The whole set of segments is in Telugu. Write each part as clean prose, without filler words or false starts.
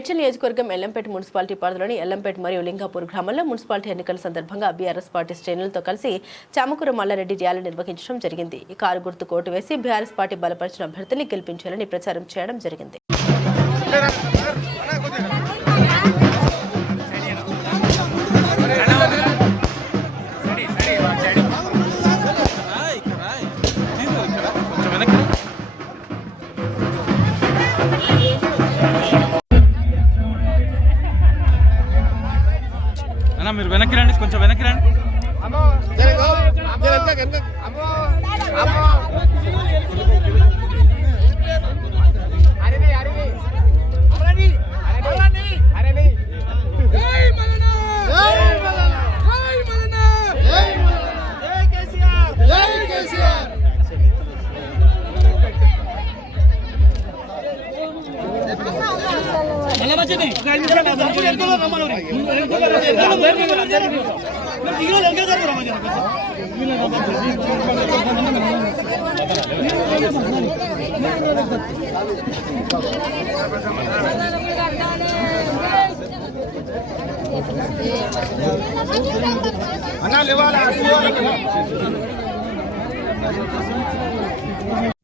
మేడ్చల్ నియోజకవర్గం ఎల్లంపేట మున్సిపాలిటీ పరిధిలోని ఎల్లంపేట మరియు లింగాపూర్ గ్రామాల్లో మున్సిపాలిటీ ఎన్నికల సందర్భంగా బీఆర్ఎస్ పార్టీ శ్రేణులతో కలిసి చామకూర మల్లారెడ్డి ర్యాలీ నిర్వహించడం జరిగింది. ఈ కారు గుర్తుకు ఓటు వేసి బీఆర్ఎస్ పార్టీ బలపరిచిన అభ్యర్థిని గెలిపించాలని ప్రచారం చేయడం జరిగింది. మీరు వెనక్కి రండి, కొంచెం వెనక్కి రండి.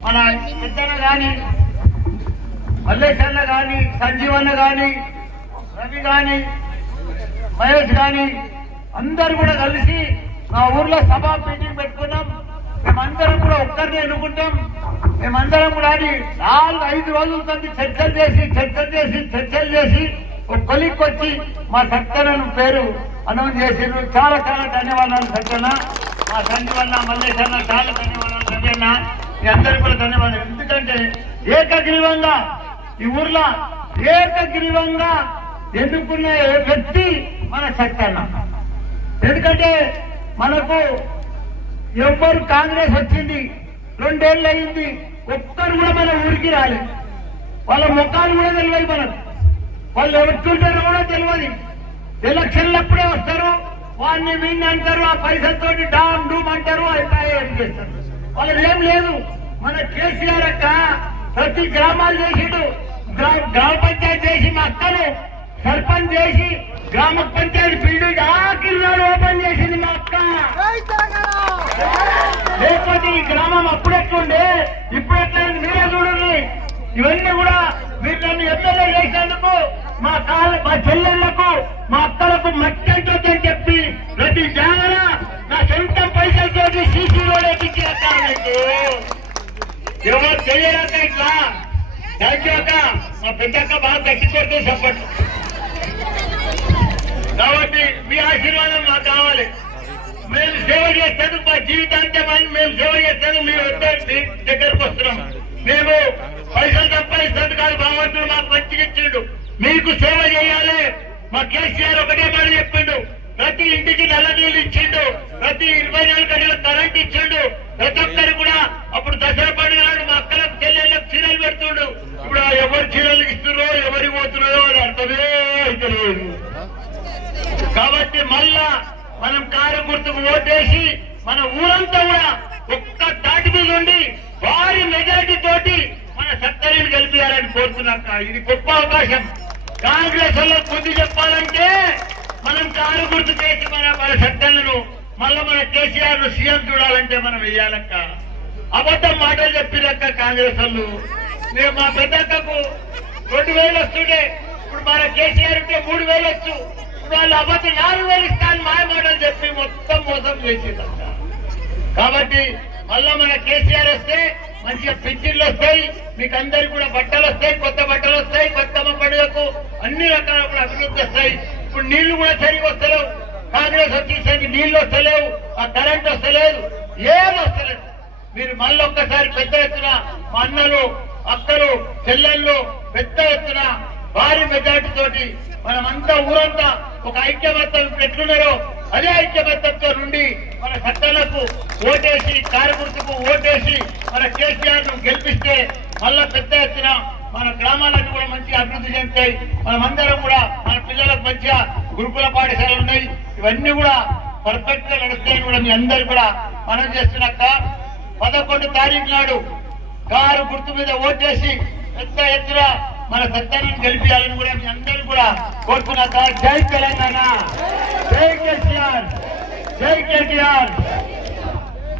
మన పెద్దన్న గాని మల్లేశన్న గాని సంజీవన్న గాని రవి గాని మహేష్ గాని అందరు కూడా కలిసి మా ఊర్లో సభా మీటింగ్ పెట్టుకున్నాం. మేమందరం కూడా ఒక్కరిని ఎన్నుకుంటాం. మేమందరం కూడా 4-5 రోజుల నుంచి చర్చలు చేసి ఒక కొలిక్కి వచ్చి మా సత్యన పేరు అనౌన్స్ చేసిండ్రు. చాలా ధన్యవాదాలు సత్యన, మా సంజీవన్న, మల్లేశన్న, చాలా ధన్యవాదాలు సత్యన్న, మీ అందరికీ కూడా ధన్యవాదాలు. ఎందుకంటే ఏకగ్రీవంగా ఈ ఊర్లో ఏకగ్రీవంగా ఎన్నుకున్న వ్యక్తి మన సత్యన్న. ఎందుకంటే మనకు ఎవ్వరు కాంగ్రెస్ వచ్చింది 2 ఏళ్ళు అయింది, ఒక్కరు కూడా మన ఊరికి రాలేదు. వాళ్ళ ముఖాలు కూడా తెలియదు, మనకు వాళ్ళు ఎవరుంటారో కూడా తెలియదు. ఎలక్షన్లప్పుడే వస్తారు, వాడిని వీడిని అంటారు, ఆ పైసలతోటి డామ్ డూమ్ అంటారు, ఏం చేస్తారు. వాళ్ళది ఏం లేదు. మన కేసీఆర్ అక్క ప్రతి గ్రామాలు చేసిండు, గ్రామ పంచాయతీ చేసి మా అక్కను సర్పంచ్ చేసి గ్రామ పంచాయతీ బిల్డింగ్ ఆఖరినాడు ఓపెన్ చేసింది మా అక్క. లేకపోతే ఈ గ్రామం అప్పుడెట్లుండే ఇప్పుడు ఎట్లా మీరే చూడండి. ఇవన్నీ కూడా వీళ్ళని ఎమ్మెల్యే చేసేందుకు మా చెల్లెళ్లకు మా అక్కలకు మట్టి అంటుందని చెప్పి ప్రతి జాగర నా సొంతం పైసలతో సీసీ రోడ్ ఎక్కించి అక్కాలంటే ఎవరు చేయలేక ఇట్లా. థ్యాంక్ యూ అక్క, మా పెద్దక్క బాగా గట్టి కొడుతూ చెప్పండి. కాబట్టి మీ ఆశీర్వాదం మాకు కావాలి. మేము సేవ చేస్తాను, మా జీవితాంతమని మేము సేవ చేస్తాను. మీ దగ్గరకు వస్తున్నాం. మేము పైసలు సంపాదిస్తాను కాదు, భగవంతుడు మాకు మంచిగా ఇచ్చిండు. మీకు సేవ చేయాలి. మా కేసీఆర్ ఒకటే మాట చెప్పిండు, ప్రతి ఇంటికి నల్ల నీళ్ళు ఇచ్చిండు, ప్రతి 24 గంటల కరెంట్ ఇచ్చిండు. ప్రతి ఒక్కరు కూడా అప్పుడు దసరా పండుగ నాడు మా అక్కలకు చెల్లెళ్ళకు చీరలు పెడుతుండు. ఇప్పుడు ఎవరు చీరలు ఇస్తున్నారో ఎవరికి పోతున్నారో అని అర్థమే అయితే లేదు. కాబట్టి మళ్ళా మనం కారు గుర్తుకు ఓటేసి మన ఊరంతా కూడా ఒక్క తాటి మీద ఉండి భారీ మెజారిటీ తోటి మన సత్తరిని గెలిపియాలని కోరుతున్నాక. ఇది గొప్ప అవకాశం. కాంగ్రెస్ లో బుద్ధి చెప్పాలంటే మనం కారు గుర్తు చేసి మన సత్తలను మళ్ళా మన కేసీఆర్ ను సీఎం చూడాలంటే మనం వెయ్యాలక్క. అబద్ధం మాటలు చెప్పినక్క కాంగ్రెస్ వాళ్ళు. మేము మా పెద్దక్కకు 2000 వస్తుండే, ఇప్పుడు మన కేసీఆర్ ఉంటే 3000 వచ్చు. వాళ్ళు అబద్ధం 4000 ఇస్తాను మాయ మాటలు చెప్పి మొత్తం మోసం చేసిందక్క. కాబట్టి మళ్ళా మన కేసీఆర్ వస్తే మంచిగా పింఛన్లు వస్తాయి, మీకు అందరికి కూడా బట్టలు వస్తాయి, కొత్త బట్టలు వస్తాయి, కొత్తమ్మ పండుగకు అన్ని రకాల కూడా అభివృద్ధి వస్తాయి. ఇప్పుడు నీళ్లు కూడా సరిగా వస్తలేవు. కాంగ్రెస్ వచ్చేసరికి నీళ్లు వస్తలేవు, ఆ కరెంట్ వస్తలేదు, ఏం వస్తలేదు. మీరు మళ్ళీ ఒక్కసారి పెద్ద ఎత్తున మా అన్నలు, అక్కలు, చెల్లెళ్ళు పెద్ద ఎత్తున భారీ మెజార్టీ తోటి మనమంతా ఊరంతా ఒక ఐక్యమత్యం ఎట్లున్నారో అదే ఐక్యమత్యంతో నుండి మన సత్తలకు ఓటేసి కారు గుర్తుకు ఓటేసి మన కేసీఆర్ ను గెలిపిస్తే మళ్ళా పెద్ద ఎత్తున మన గ్రామాలకు కూడా మంచిగా అభివృద్ధి చెందుతాయి. మనమందరం కూడా మన పిల్లలకు మంచిగా గురుకుల పాఠశాలలు ఉన్నాయి, ఇవన్నీ కూడా పర్ఫెక్ట్ గా నడుస్తాయని కూడా మీ అందరు కూడా మనం చేస్తున్నాక 11 తారీఖు నాడు కారు గుర్తు మీద ఓటేసి పెద్ద ఎత్తున మన సత్యాన్ని గెలిపించాలని కూడా మీ అందరూ కూడా కోరుకున్నాక జై తెలంగాణ, జై కేసీఆర్, జై కేటీఆర్.